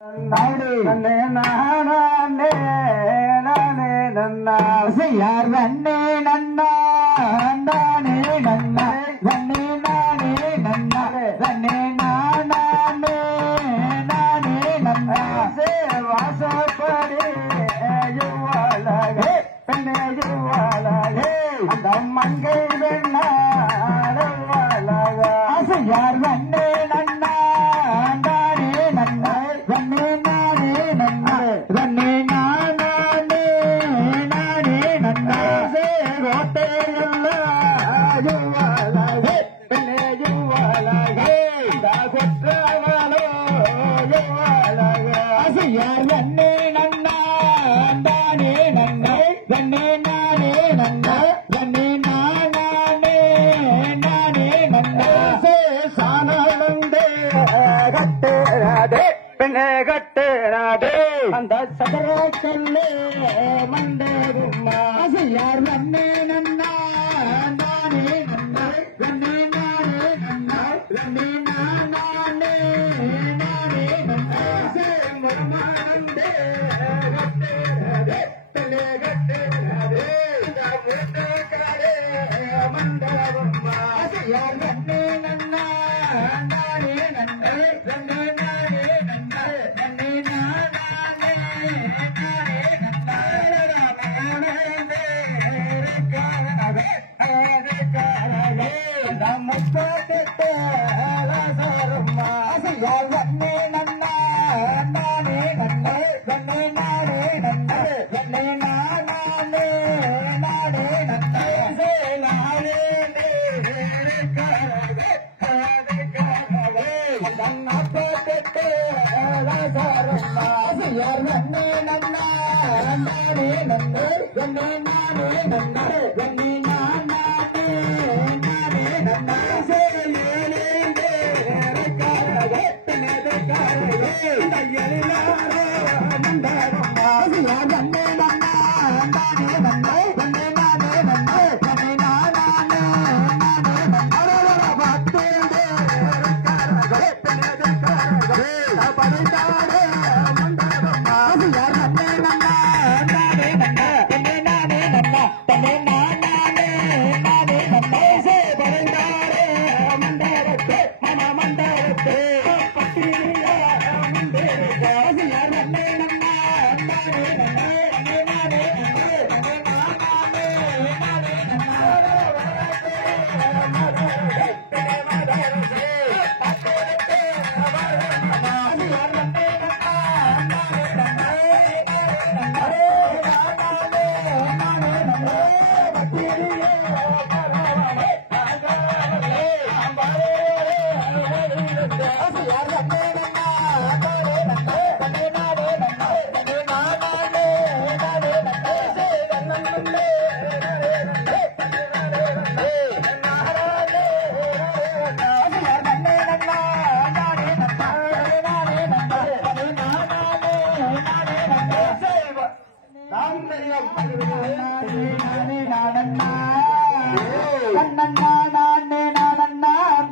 யார் நன்னே நன்னா நானே நன்னா நன்னே நானே நன்னா நன்னே நானே நானே நன்னா வாசப்படி யுவாலகே பெண்ணே யுவாலகே அந்த மங்கை வெண்ணாலக யார் நன்னே நன்னா நானே நன்னா நன்னே நானே நன்னா நன்னே நானே நானே நன்னா கோட்டையுள்ள யுவாலகே பெண்ணே யுவாலகே கொற்றவளோ யுவாலக யார் நன்னே நன்னா நானே நன்னா நன்னே நானே நன்னா நன்னே நானே நானே நன்னா சானந்தே கட்டே பெண்ணே கட்டே அந்த சதரக்கல்லே மண்டேருமா யார் நன்னே நன்னா நானே நன்னா நன்னே நானே நன்னா நன்னே நானே நானே நன்னா மர்மானந்தே கட்டே பெண்ணே கட்டே மண்டேருமா யார் நன்னே நன்னா நானே நன்னா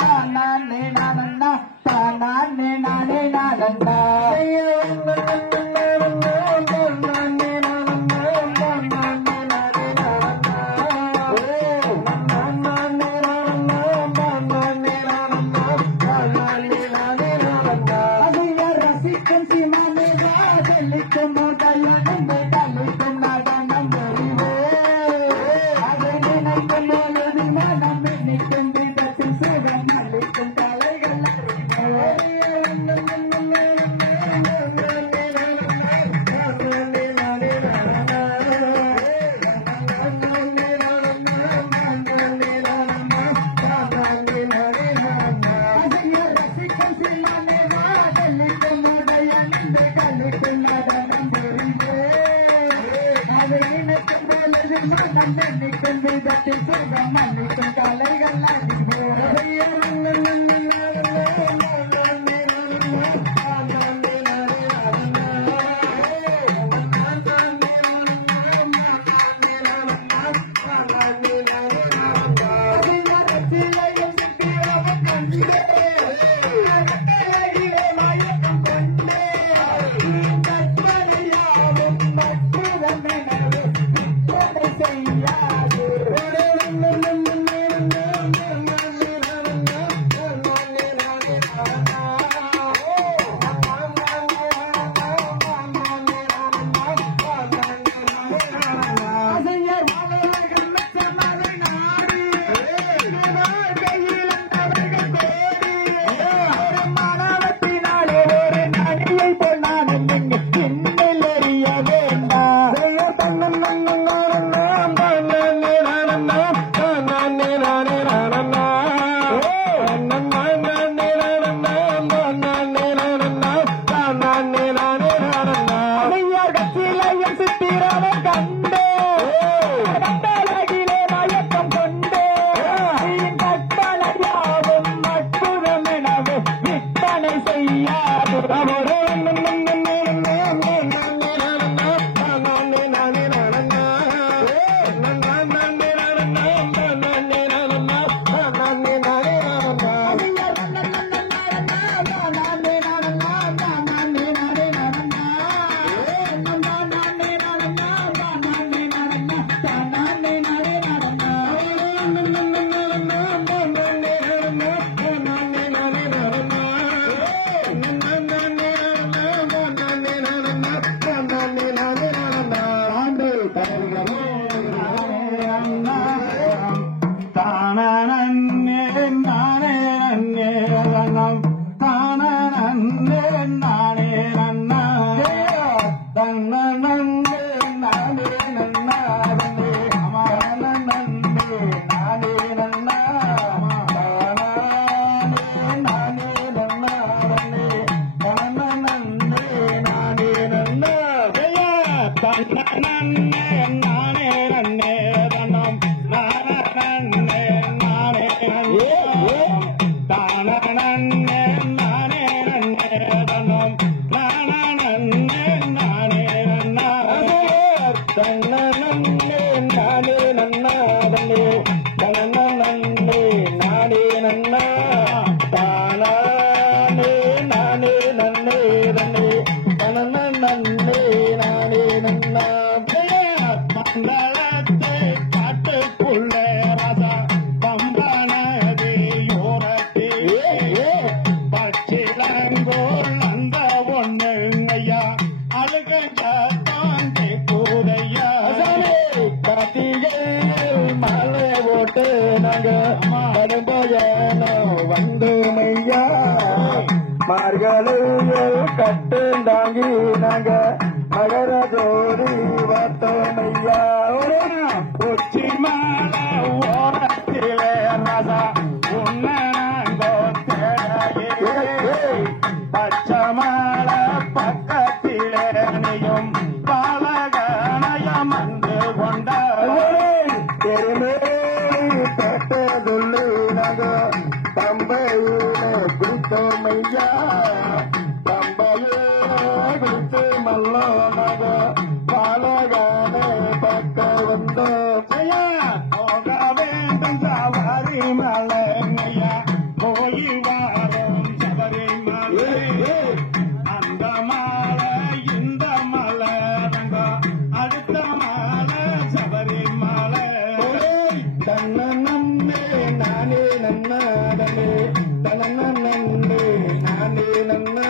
நன்னே நானே நன்னா நன்னே நானே நானே நன்னா கட்டுந்தாங்கி நாங்க மகர ஜோடி வட்டமையா உச்சி மாலை ஓரத்திலே ராஜா உன்னோ பச்சை மாலை பக்கத்திலே நீயும் பாலகனயம் வந்து கொண்ட திருமேனி பெற்றதுள்ளு நாங்க தம்பையில குத்தமையா பாலகானே பக்க வந்த போக வேண்டும் சபரிமலையா போய் வாரம் சபரிமலை அந்த மாலை இந்த மலை அடுத்த மாலை சபரிமலை தன்ன நன்னே நானே நன்னாடனே தன்ன நன்னே நானே நன்னா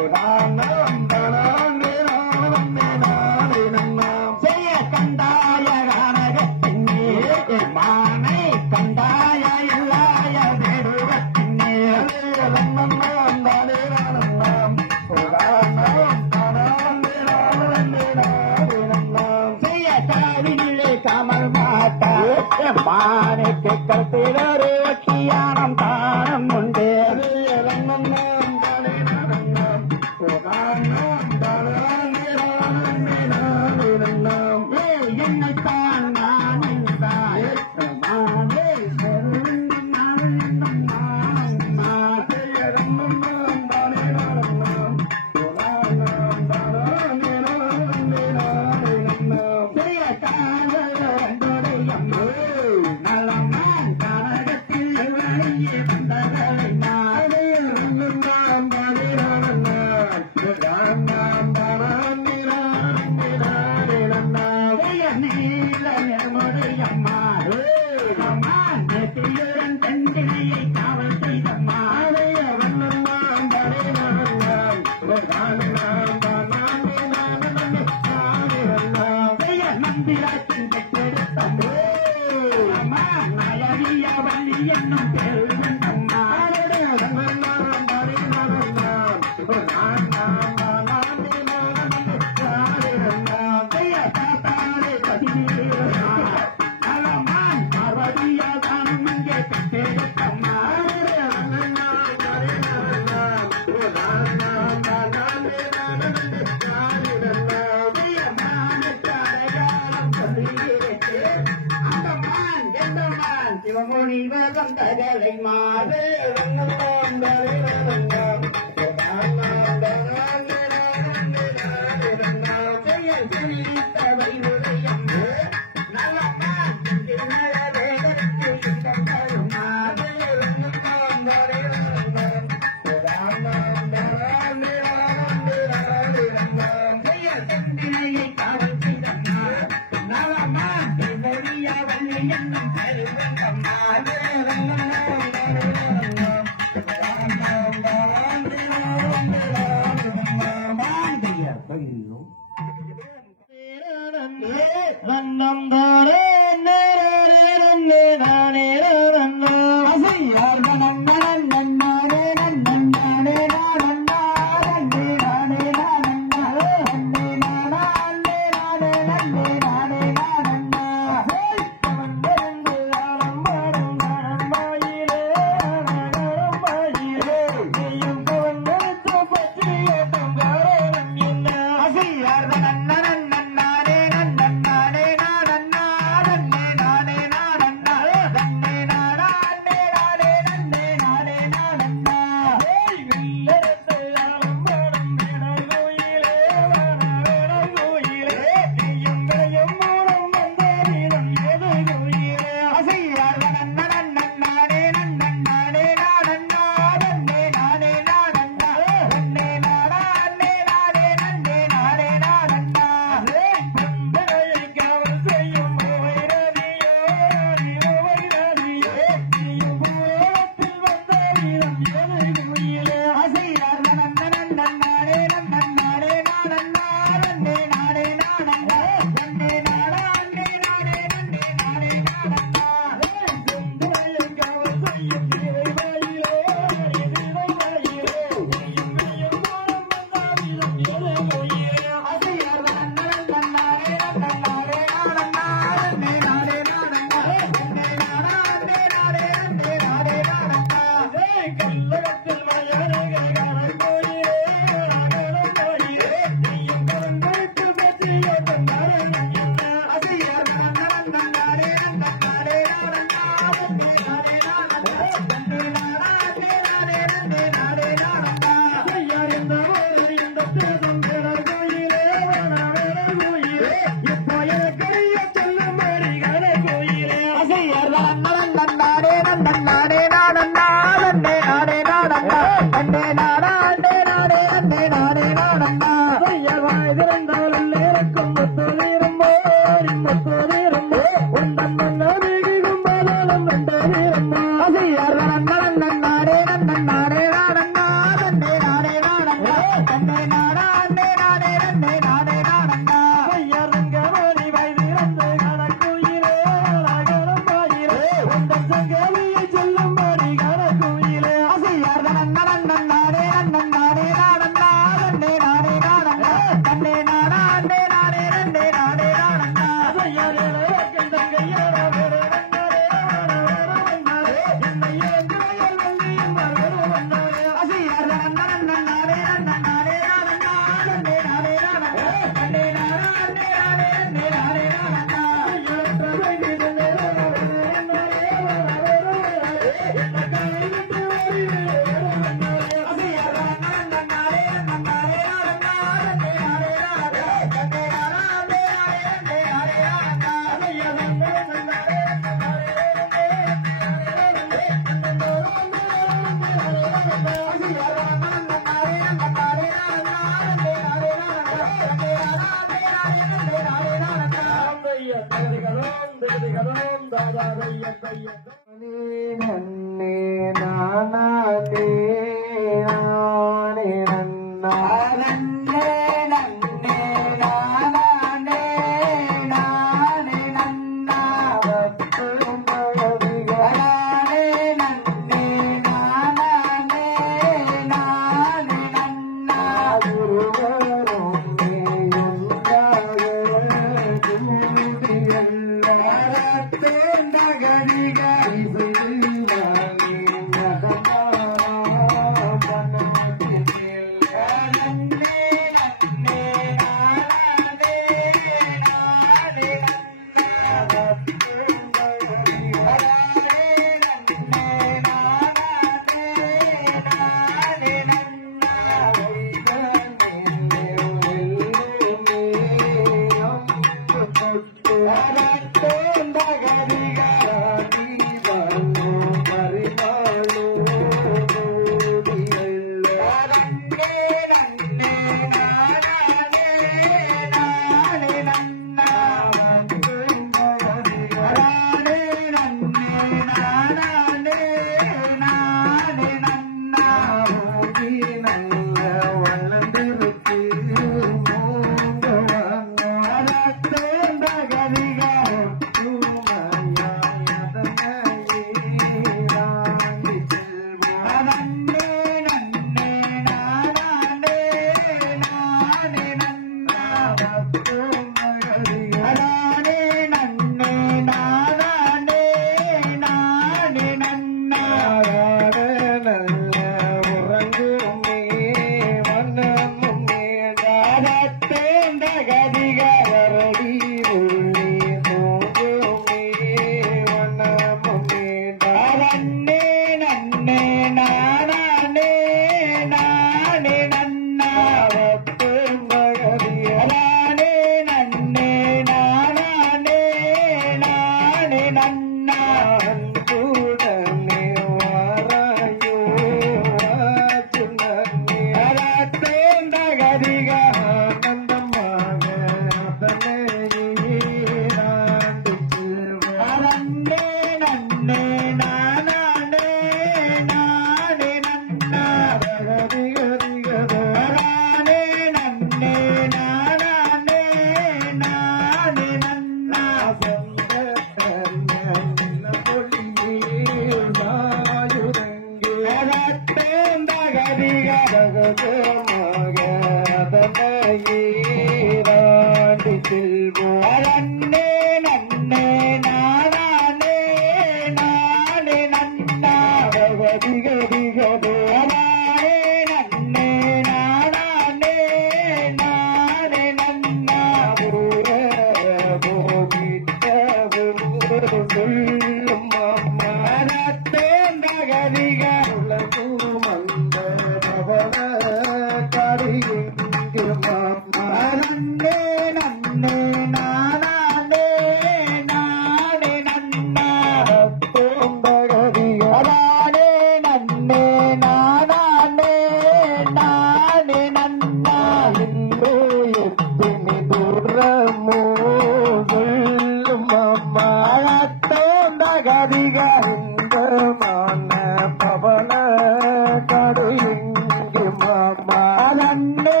நன்னே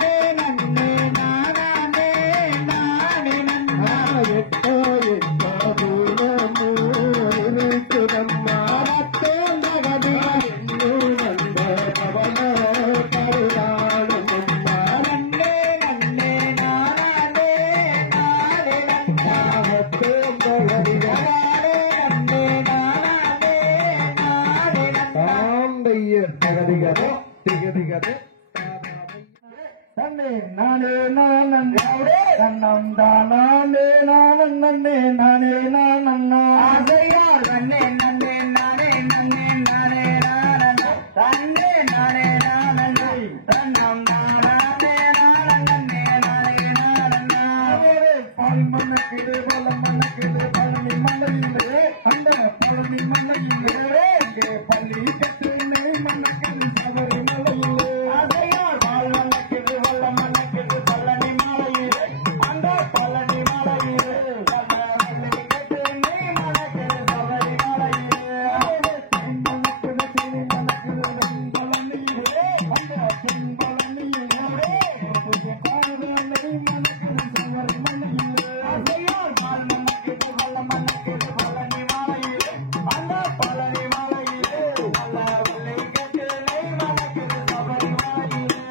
நன்னே நானே நானே நன்னா நானே நானே நானே நானே ஆசையால் நன்னே நன்னே நானே நன்னே நானே நானே தன்னே நானே நானே தன்னம் நானே நானே நானே நானே பால் மணக்குது பலம் மணக்குது பழனி மலையிலே அந்த பழனி மலையிலே பள்ளி கட்டு நெய் மணக்குது சபரி மலையிலே ஆசையால் பால் மணக்குது வல்லம் மணக்குது பழனி மலையிலே அந்த பழனி மலையிலே பள்ளி கட்டு நெய் மணக்குது சபரி மலையிலே மணக்குது திணி மணக்குது பழனியிலே அந்த பழனியிலே நெய் மணக்குது சபரி மலையிலே ஆசையால் பால் மணக்குது வல்லம் மணக்குது பழனி மலையிலே அந்த பழனி மலையிலே பள்ளி கட்டு நெய் மணக்குது சபரி மலையிலே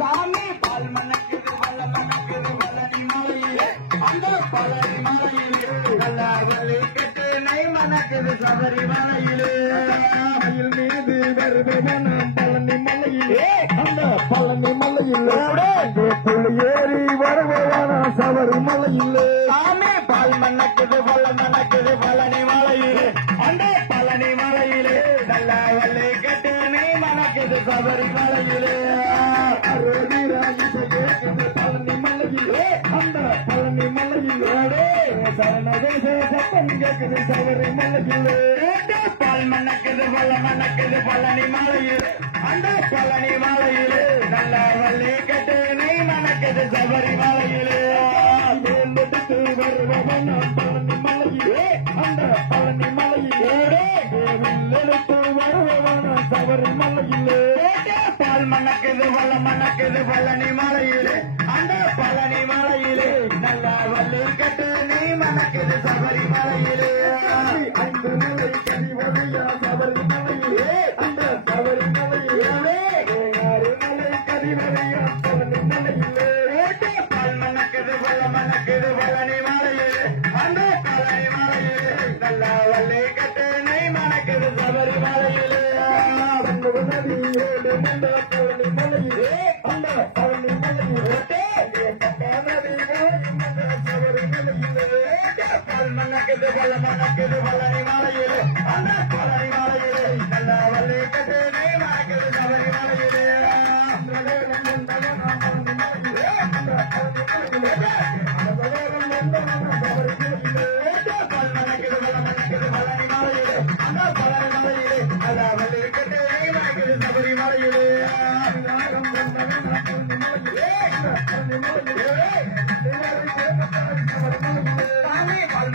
சாமி பால் மணக்குது வல்லம் மணக்குது பழனி மலையிலே அந்த பழனி மலையிலே நல்லா வலி கட்டு நெய் மணக்குது சபரி மலையிலே மயில் மீது வருபவனாம் பழனி மலையிலே அந்த பழனி மலையிலே புள்ளியேறி வருபவனாம் சபரி மலையிலே சாமி பால் மணக்குது வல்லம் மணக்குது பழனி மலையிலே அந்த பழனி மலையிலே நல்லா வலி கட்டு நெய் மணக்குது சபரி மலையிலே பழனி மலையிலே அந்த பழனி மலையிலே சரணதேச சத்தம் கேட்குது சபரி மலையிலே பால் மணக்குது வல்லம் மணக்குது பழனி மலையிலே அந்த பழனி மலையிலே நல்லா வலி கட்டு நெய் மணக்குது சபரி மலையிலே எடுத்து வருபவனாம் பழனி மலையிலே அந்த பழனி மலையிலே எடுத்து வருபவனாம் சபரி மலையிலே பால் மணக்குது வல்லம் மணக்குது பழனி மலையிலே அந்த பழனி மலையிலே நல்லா வலி கட்டு நெய் மணக்குது சபரி மலையிலே ஐந்து நிலை கனிவதையா சபரி மலையிலே அந்த சபரி மலையிலே ஆறு நிலை கனிவதையா பழனி மலையிலே பால் மணக்குது வல்லம் மணக்குது பழனி மலையிலே அந்த பழனி மலையிலே நல்லா வலி கட்டு நெய் மணக்குது சபரி மலையிலே நதி ஏழு மண்ட பழனி மலையிலே அந்த பழனி மலையிலே சபரி மலையிலே பால் மணக்குது வல்லம் மணக்குது பழனி மலையிலே அந்த பழனி மலையிலே நல்லா வலி கட்டு நெய் மணக்குது சபரி மலையிலே பால் மணக்குது வல்லம் மணக்குது பழனி மலையிலே அந்த பழனி மலையிலே நல்லா வலி கட்டு நெய் மணக்குது சபரி மலையிலே சாமி பால்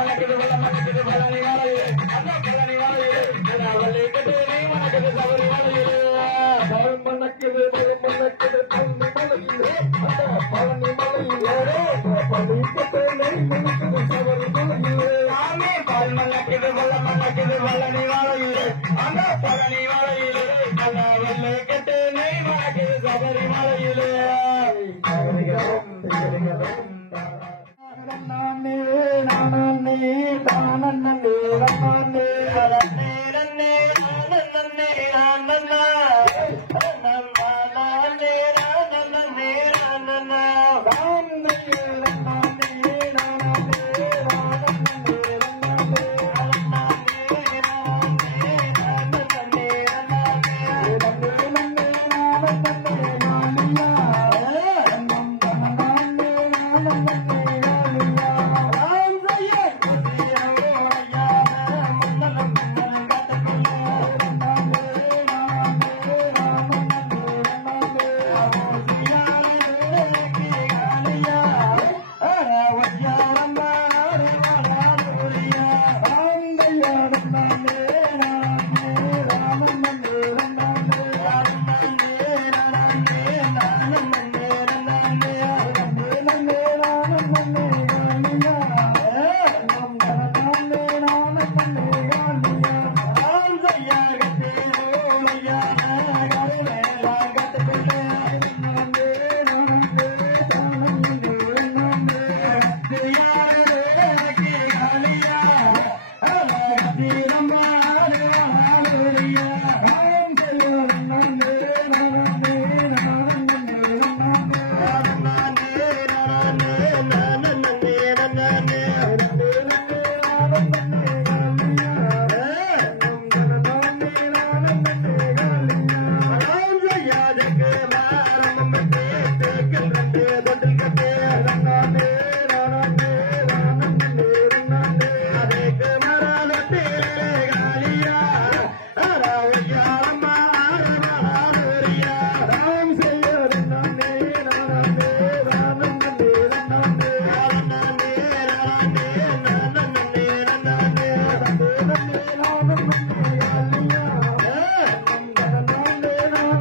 மணக்குது வல்லம் மணக்குது பழனி மலையிலே அந்த பழனி மலையிலே நல்லா வலி கட்டு நெய் மணக்குது சபரி மலையிலே சாமி பால் மணக்குது வல்லம் மணக்குது பழனி மலையிலே அந்த பழனி மலையிலே நல்லா வல்லை கட்டு நெய் மணக்குது சபரி மலையிலே நானே நானே தானே நானே நன்னே நன்னே நன்னே நன்னே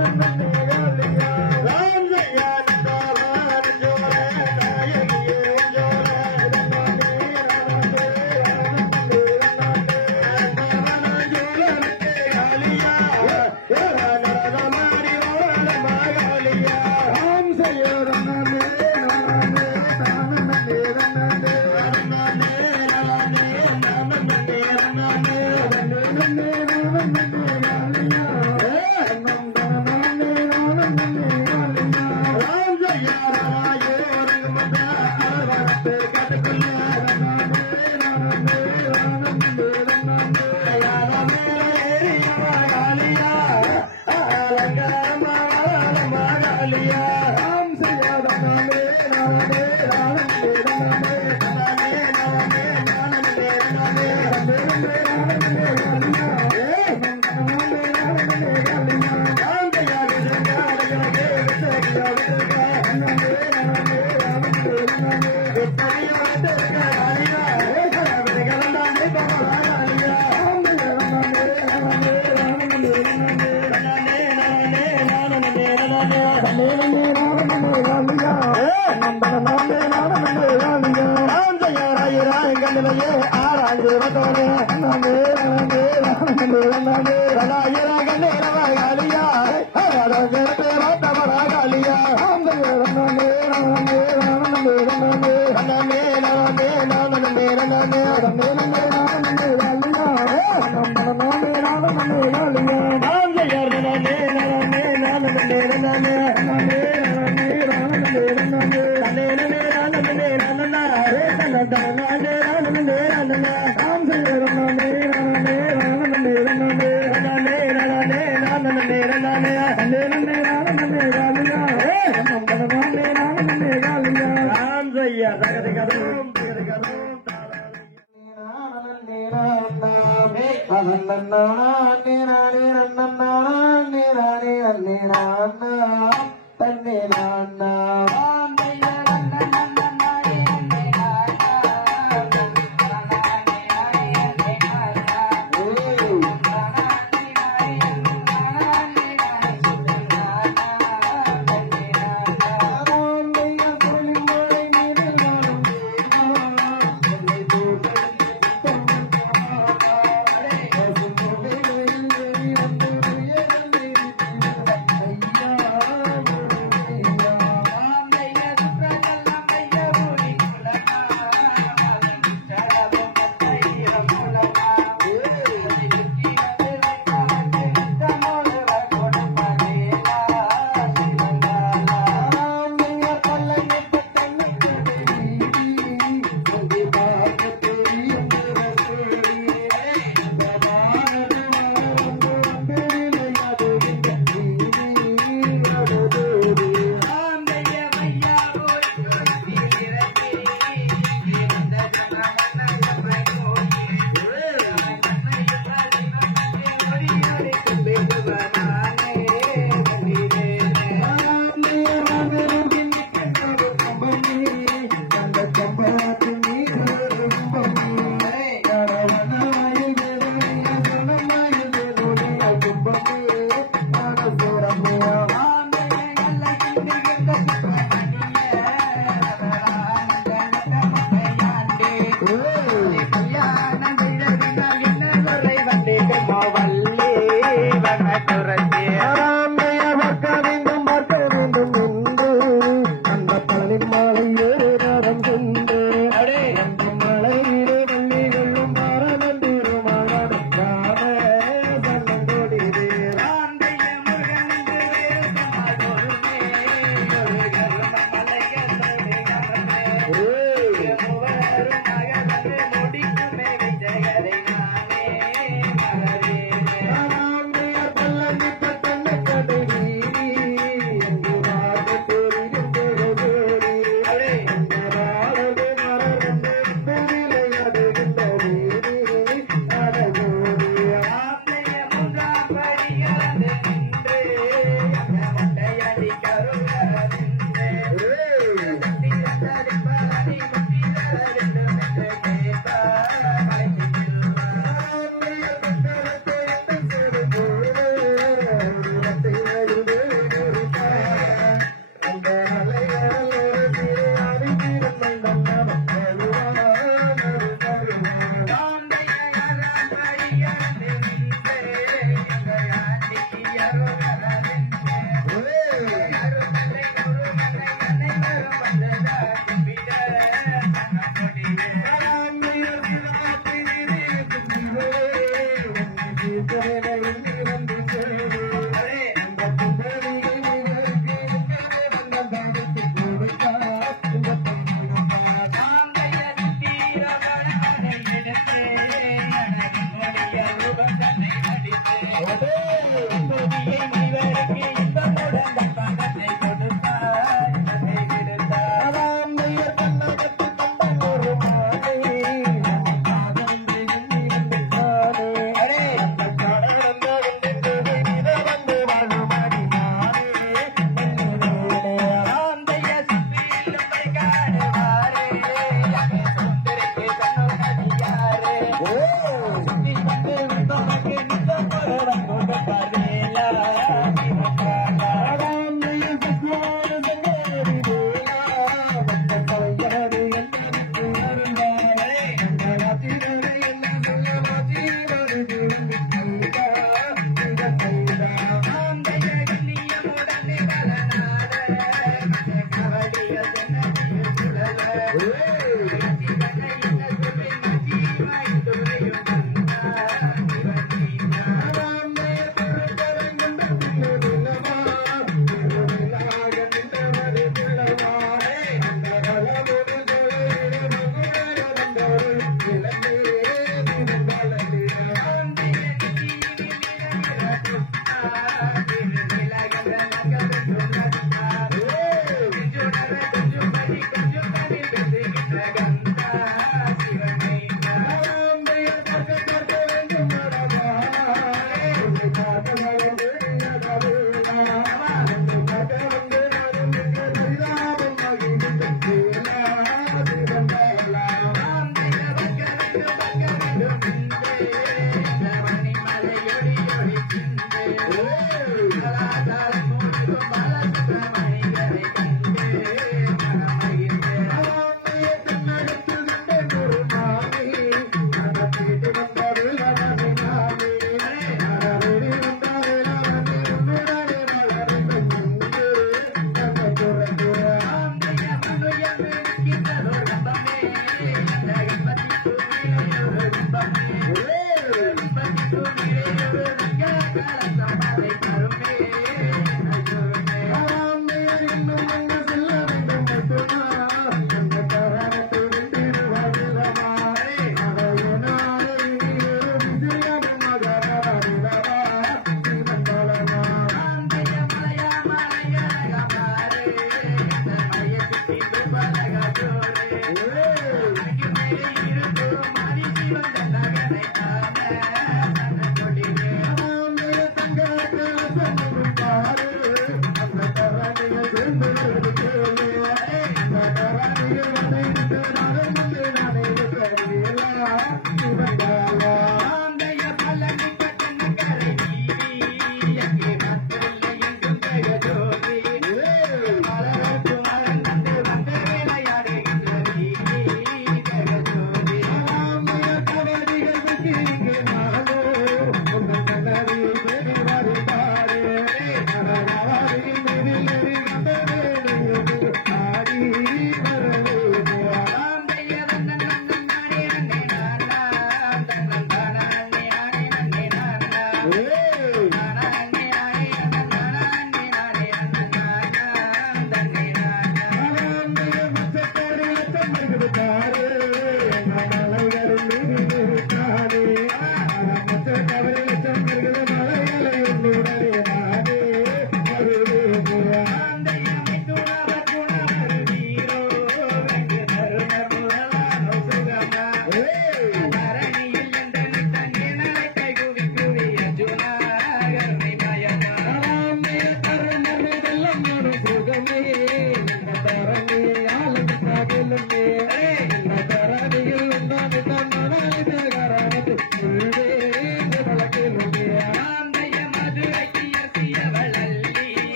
Thank you.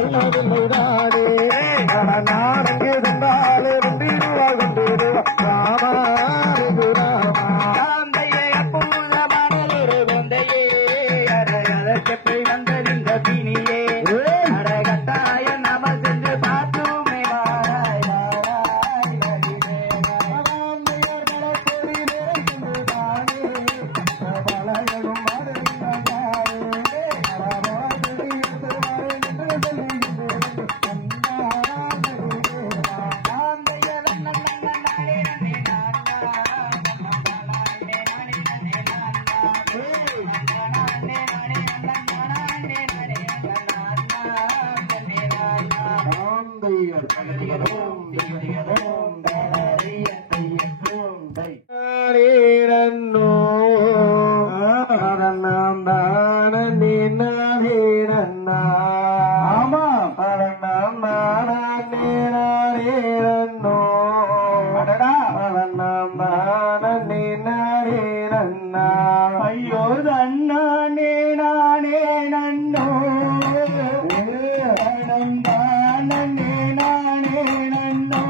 சொல்லவில்லைதானே நான் அங்கே இருந்தாலே கொண்டிருவா ராமா ஐயோ நன்னானே நானே நன்னோ நந்தானே நானே நன்னோ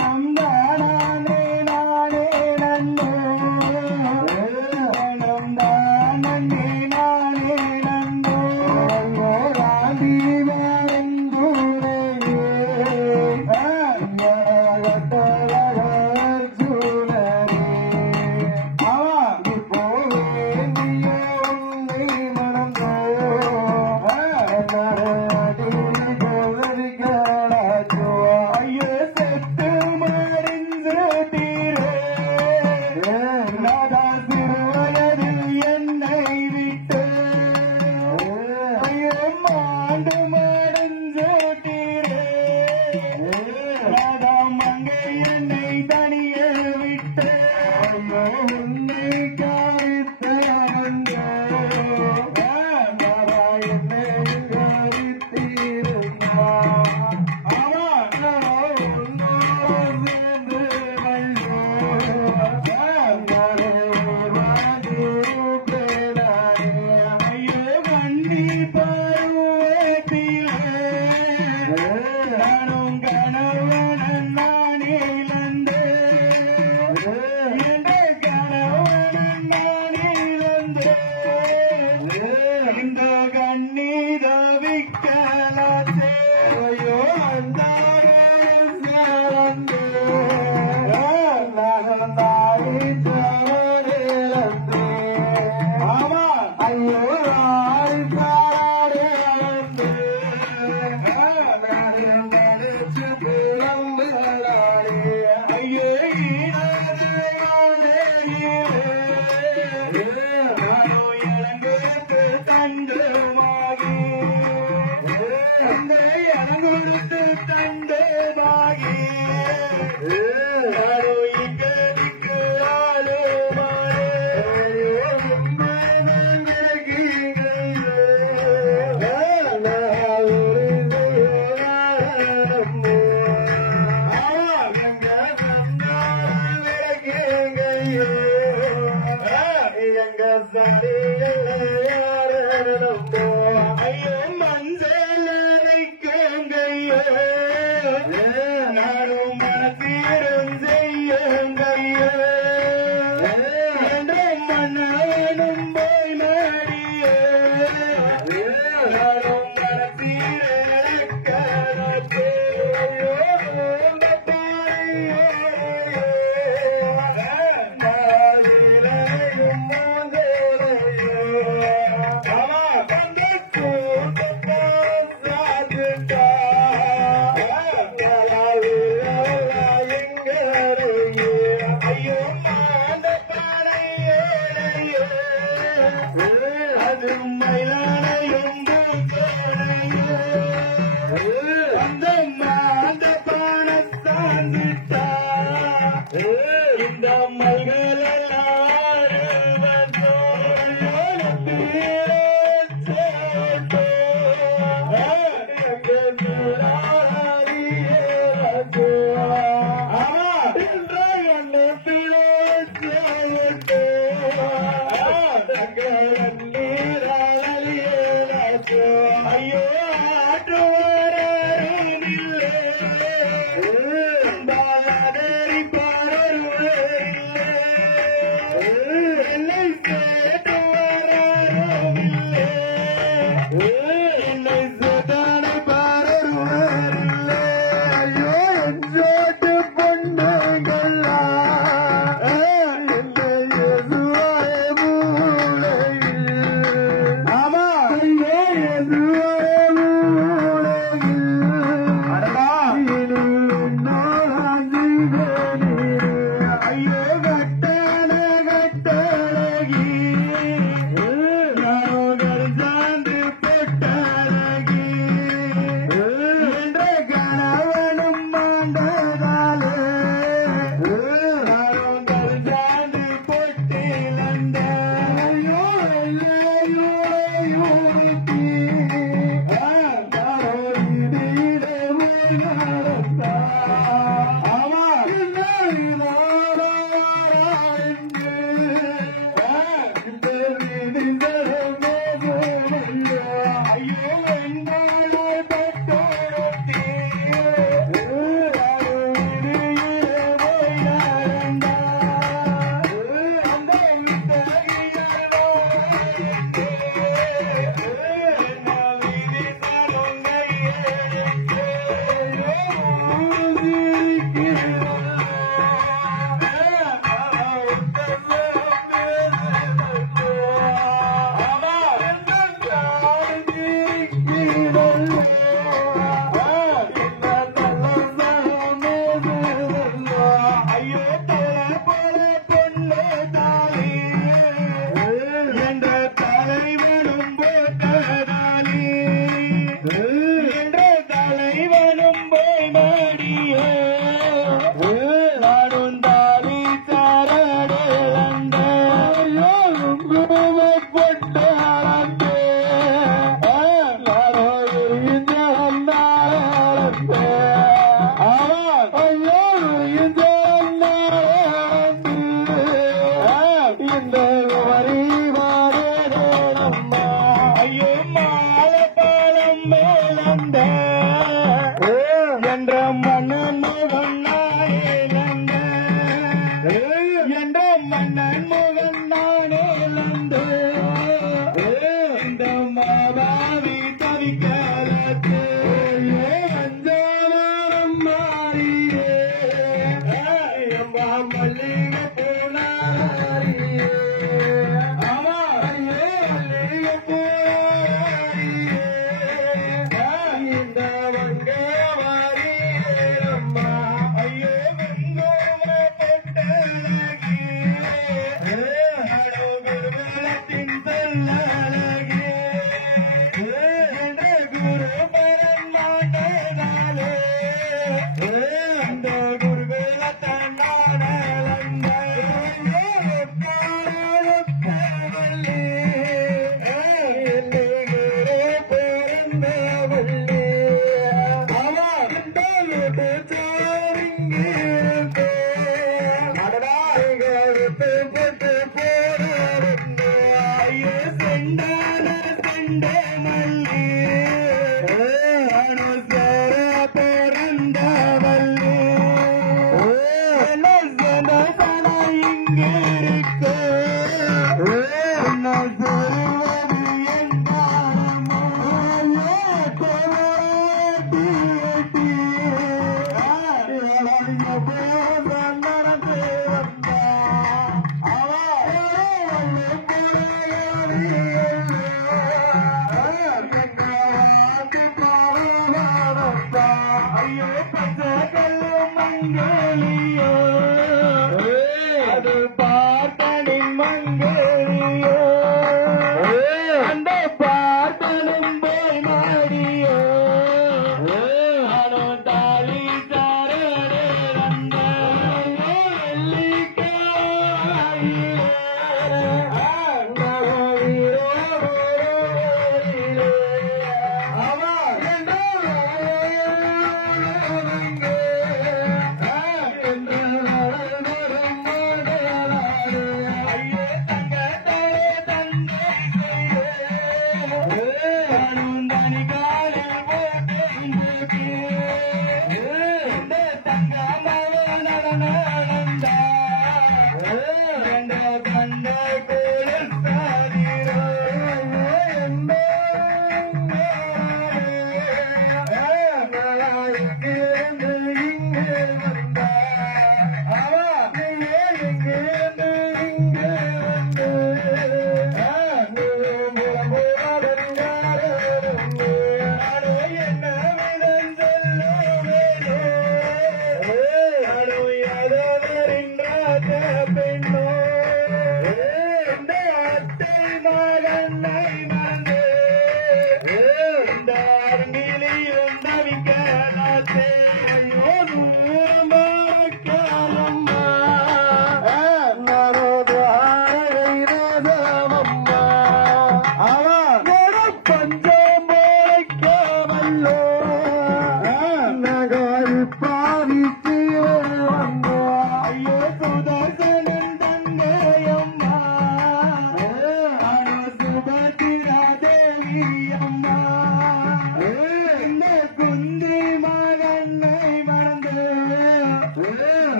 நந்தானே நானே நன்னோ நந்தானே நானே நன்னோ ராதி வேந்தூரே நீரா இந்த வரிவாரேனம்மா ஐயோ மாலப்பாலம் மேலந்த என்ற மன்னன் முகன் நானேலந்த என்ற மன்னன் முகன் நானேலந்த இந்த மாதாவி தவிக்காலத்து அஞ்சாரம் மாறியே அம்மா மல்லிகை பூனாரியே ஆமா மல்லிகை பூனாரியே இந்த வங்க மாறியம்மா ஐயோ குருவலத்தின் சொல்லழகே குரு பரன் மாட்டனாலே அந்த குருவேலத்தன் நாடலந்த வள்ளி பிறந்த வள்ளி அவன் போட்டு போடுற ஐயோ செண்டான செண்ட மல்லி அனுசர பிறந்த வள்ளி சன இங்க இருக்கு ஐயோ பச்சைக்கல்லு மங்கலியோ அது பார்த்தனின் மங்கலியோ அந்த பார்த்தனும் போய் மாடியோ அனோ தாலி சாரே வந்த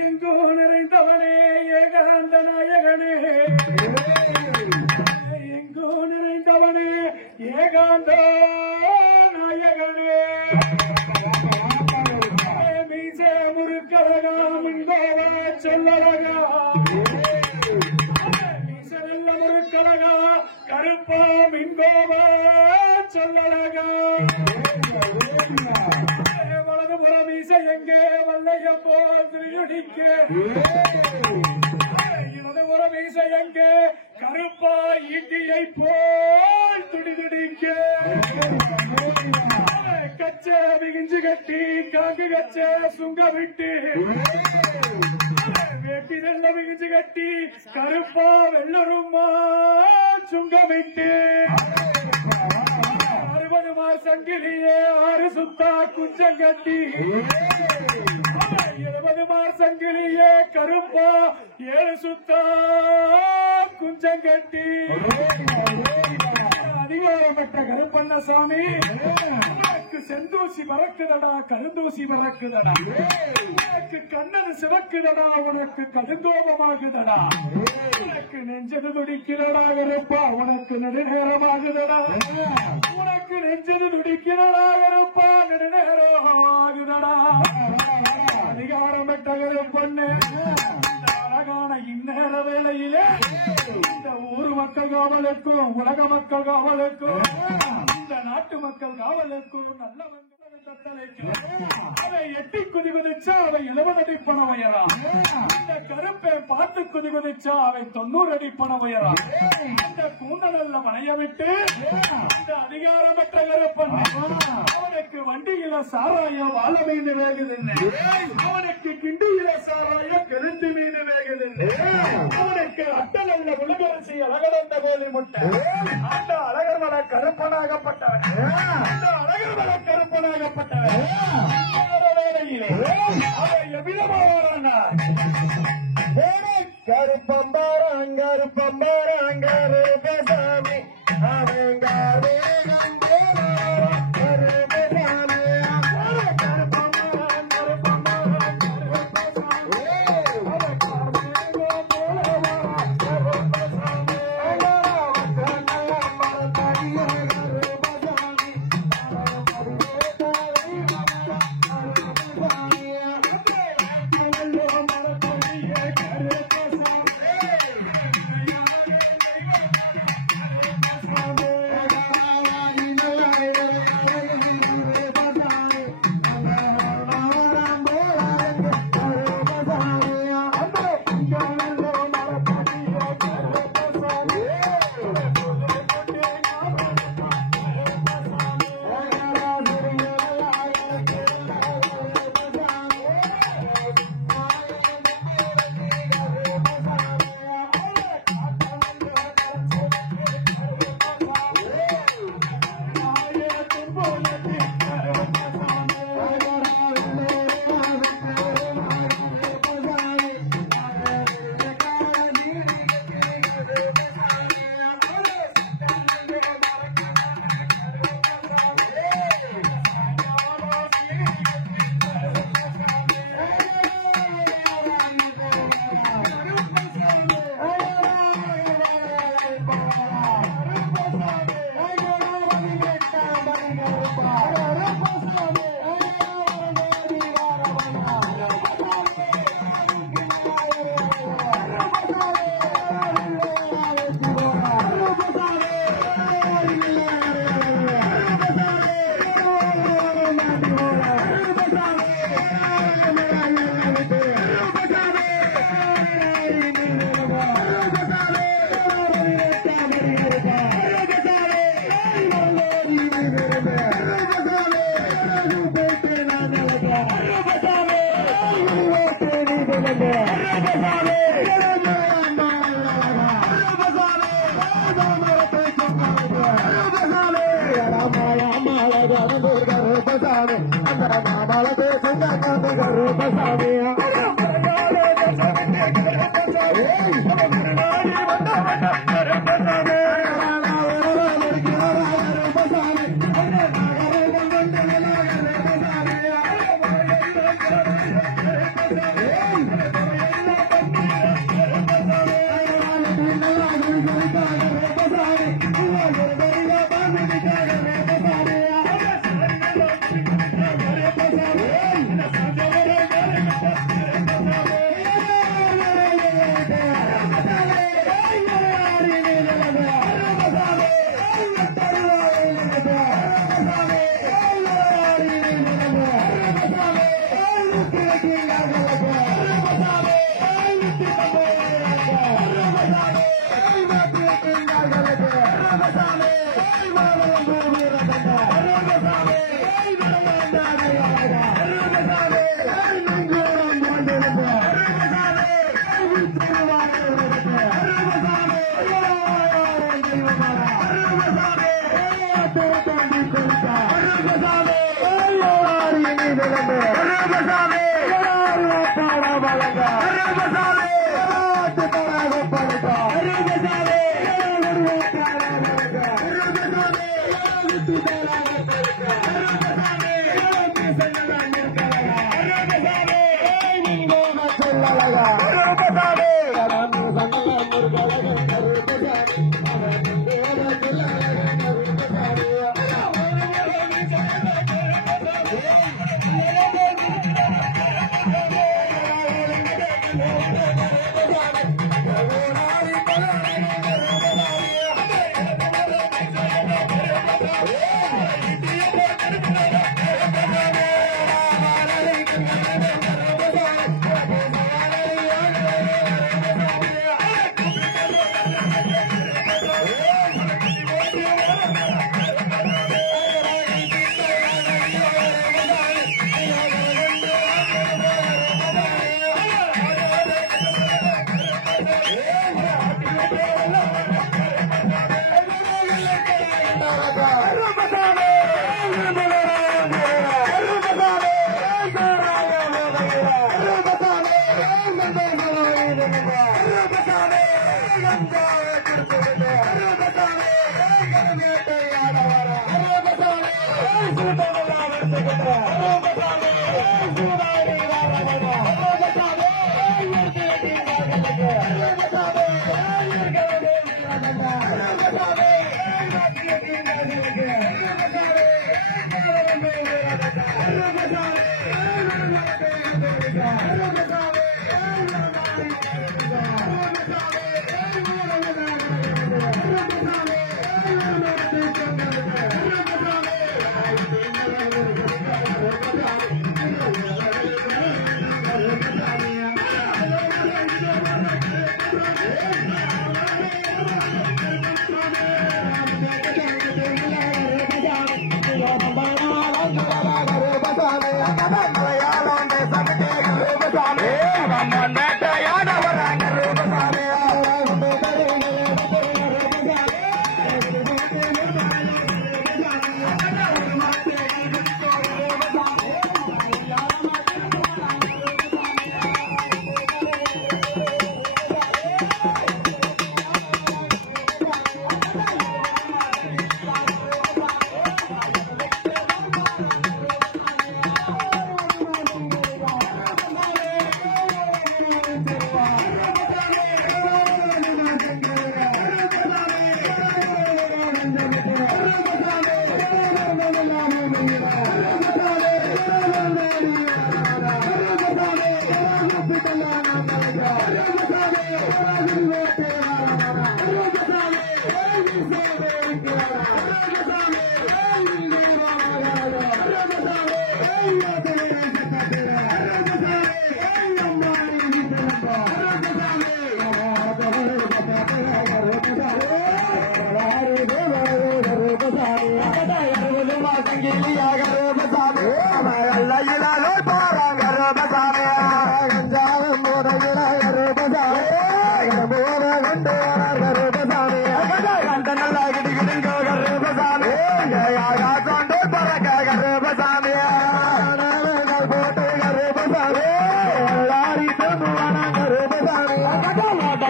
எங்கோ நிறைந்தவனே ஏகாந்த நாயகனே எங்கோ நிறைந்தவனே ஏகாந்த நாயகனே மீச முருக்கழகா மின்கோவா சொல்லழகா மீச நல்ல முருக்கழகா கருப்பா மின்கோவா சொல்லழகா எங்கே வல்லையம் போல் திருடிக்க இடது ஒரு மீச எங்கே கருப்பா ஈட்டியை போல் துடிதுடிக்க கச்ச மிகிஞ்சு கட்டி காங்கு கச்ச சுங்க விட்டு வேட்டி நல்ல மிகிஞ்சு கட்டி கருப்பா வெள்ளருமா சுங்கமிட்டு 60 மார் சங்கிலியே 6 சுத்தா குஞ்சங்கட்டி 20 மார் சங்கிலியே கருப்பா 7 சுத்தா குஞ்சங்கட்டி அதிகாரமற்ற கருப்பண்ணசாமி உனக்கு செந்தூசி பறக்குதடா கருந்தூசி பறக்குதடா உனக்கு கண்ணன் சிவக்குதடா உனக்கு கடுங்கோபமாகுதடா உனக்கு நெஞ்சது துடிக்கிறடா கருப்பா உனக்கு நெடுநேரமாகுதடா உனக்கு நெஞ்சது துடிக்கிறடா கருப்பா நெடுநேரம் ஆகுதடா அதிகாரமற்ற கருப்பண்ணு அழகான இந்நேர வேளையிலே இந்த ஊர் மக்கள் காவலுக்கும் உலக மக்கள் காவலுக்கும் இந்த நாட்டு மக்கள் காவலுக்கும் நல்ல அவை எட்டி குதி குதிச்சா அவை 70 அடி பண உயரா இந்த கருப்பை பார்த்து குதி குதிச்சா அவை 90 அடி பண உயரா இந்த கூந்தல்ல மனைய விட்டு இந்த அதிகாரமற்ற கருப்பன் அவனுக்கு வண்டியில சாராயம் வாழ மீன் வேகுதுன்னு அவனுக்கு கிண்டியில சாராயம் கெழுந்து மீன் வேகுதுன்னு அவனுக்கு அட்டலல்ல உலகரசி அழகடந்த கோழி முட்டை அந்த அழகர்மல கருப்பனாகப்பட்டவன் அந்த அழகர்மல கருப்பனாகப்பட்டவன் அவன் எவ்விதமான கருப்பம்பாராங்கருப்பம்பாராங்கரு பேசாமி அவங்காரே Hey,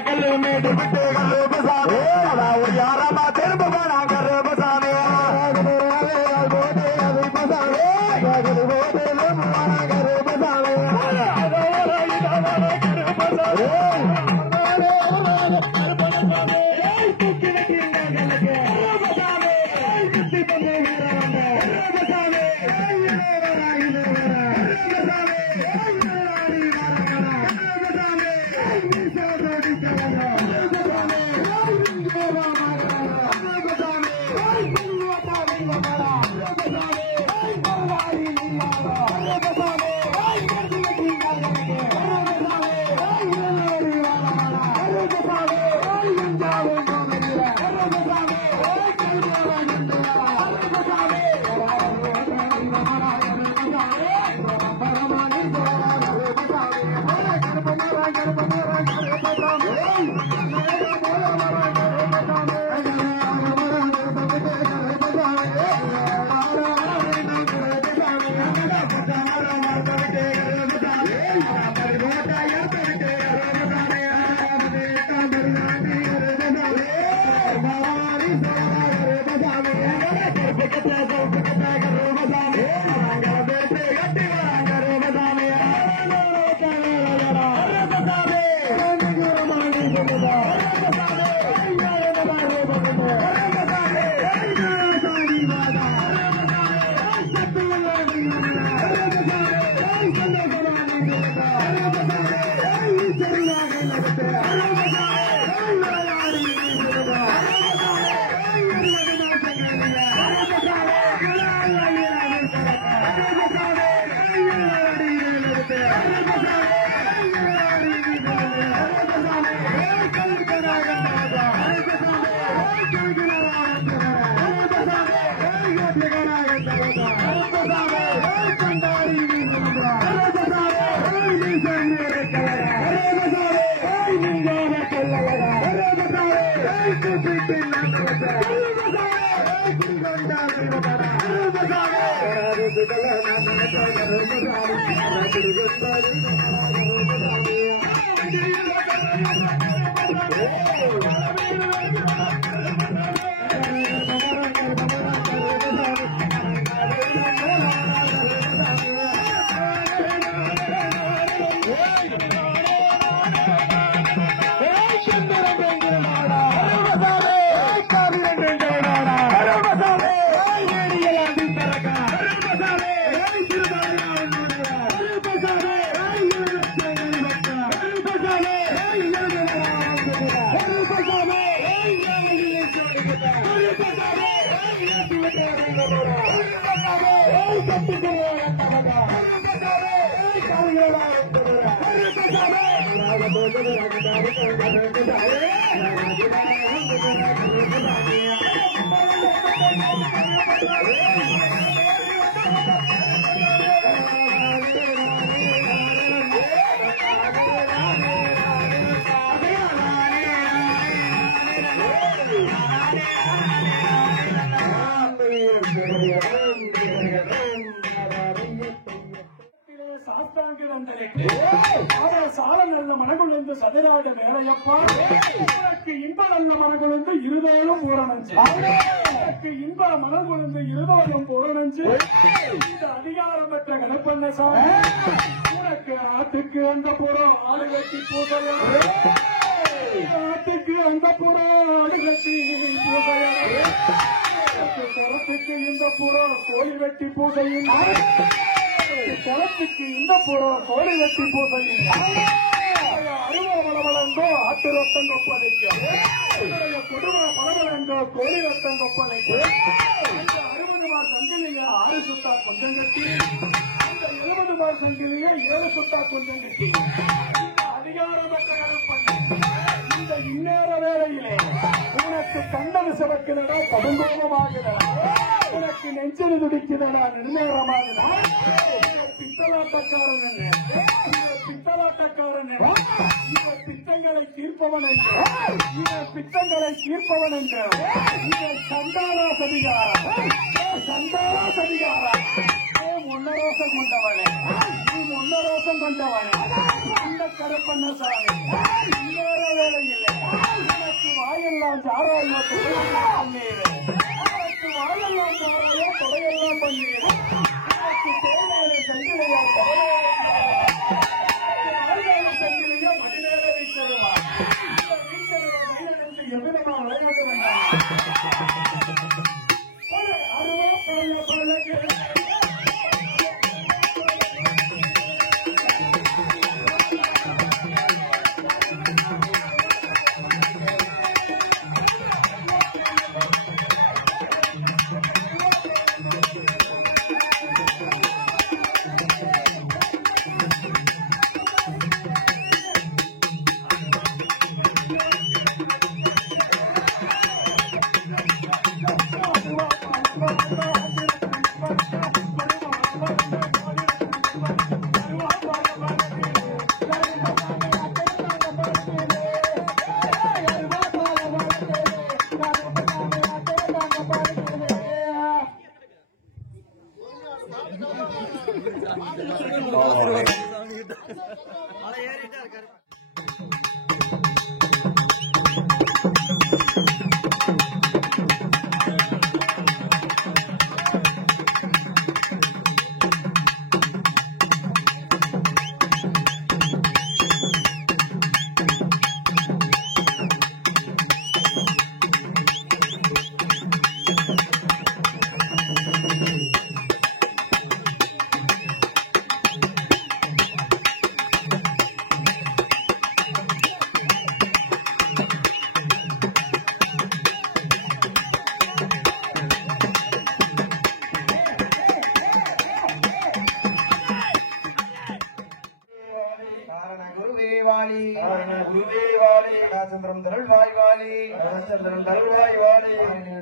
கல்லு மேடு விட்டு கருப்பசாமி யாரமா திரும்ப போனா கருப்பசாமி சதிராட வேலையப்பா இன்ப நல்ல மனகுழந்து இருதயம் பூரணஞ்சு இன்ப மனகுழந்து இருதயம் பூரணஞ்சு இந்த அதிகாரம் பெற்ற கணப்பண்ண சாமி உனக்கு ஆட்டுக்கு அந்த புறம் ஆடு கட்டி பூசையா ஆட்டுக்கு அந்த புறம் ஆடு கட்டி பூசையா குளத்துக்கு இந்த புறம் கோழி வெட்டி பூசையும் குளத்துக்கு இந்த புறம் கோழி வெட்டி பூசையும் அருவமளவளங்கோ ஆட்டு ரத்தம் கொப்பதைக்கும் கொடுவ பலவளங்கோ கோழி ரத்தம் கொப்பதைக்கும் 60 மாச சங்கிலிய 6 சுத்தா கொஞ்சம் கட்டி அந்த 70 மாச சங்கிலிய 7 சுத்தா கொஞ்சம் கட்டி அதிகாரம் பெற்ற கருப்பண்ண இந்த இந்நேர வேளையிலே உனக்கு கண்டது சிவக்குதடா கடுங்கோபமாகுதடா உனக்கு நெஞ்சது துடிக்குதடா நெடுநேரமாகுதா பித்தலாட்டக்காரன் பித்தலாட்டக்காரன் இவர் பித்தங்களை தீர்ப்பவன் என்று இவர் பித்தங்களை தீர்ப்பவன் என்று இவர் சண்டாளா சதிகாரம் சண்டாளா சதிகாரம் முன்னரோசம் கொண்டவனே நீ முன்னரோசம் கொண்டவனே அந்த கருப்பண்ண சாமி இன்னொரு வேளையில் சாராய பன்னீர் வாழெல்லாம் சாராய தொடையெல்லாம் பன்னீர் தேவையான சங்கிலியா சங்கிலியா மகிழேற வீசருவா எவ்விதமா விளையாட்டு வந்தாங்க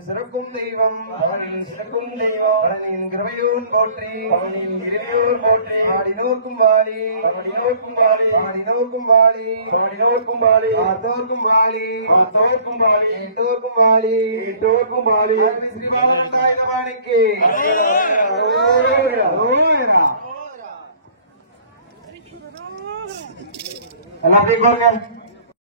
சிறக்கும் தெய்வம் அவனின் சிறக்கும் தெய்வம் அவனின் கிருபையோன் போற்றி அவனின் கிருபையோன் போற்றி ஆடினோர்க்கும் வாழி ஆடினோர்க்கும் வாழி ஆடினோர்க்கும் வாழி ஆடினோர்க்கும் வாழி ஆத்தோர்க்கும் வாழி ஆத்தோர்க்கும் வாழி ஈட்டோர்க்கும் வாழி ஈட்டோர்க்கும் வாழி ஸ்ரீபாலண்டாயுதபாணிக்கு எல்லாம் அப்படியே பாருங்க.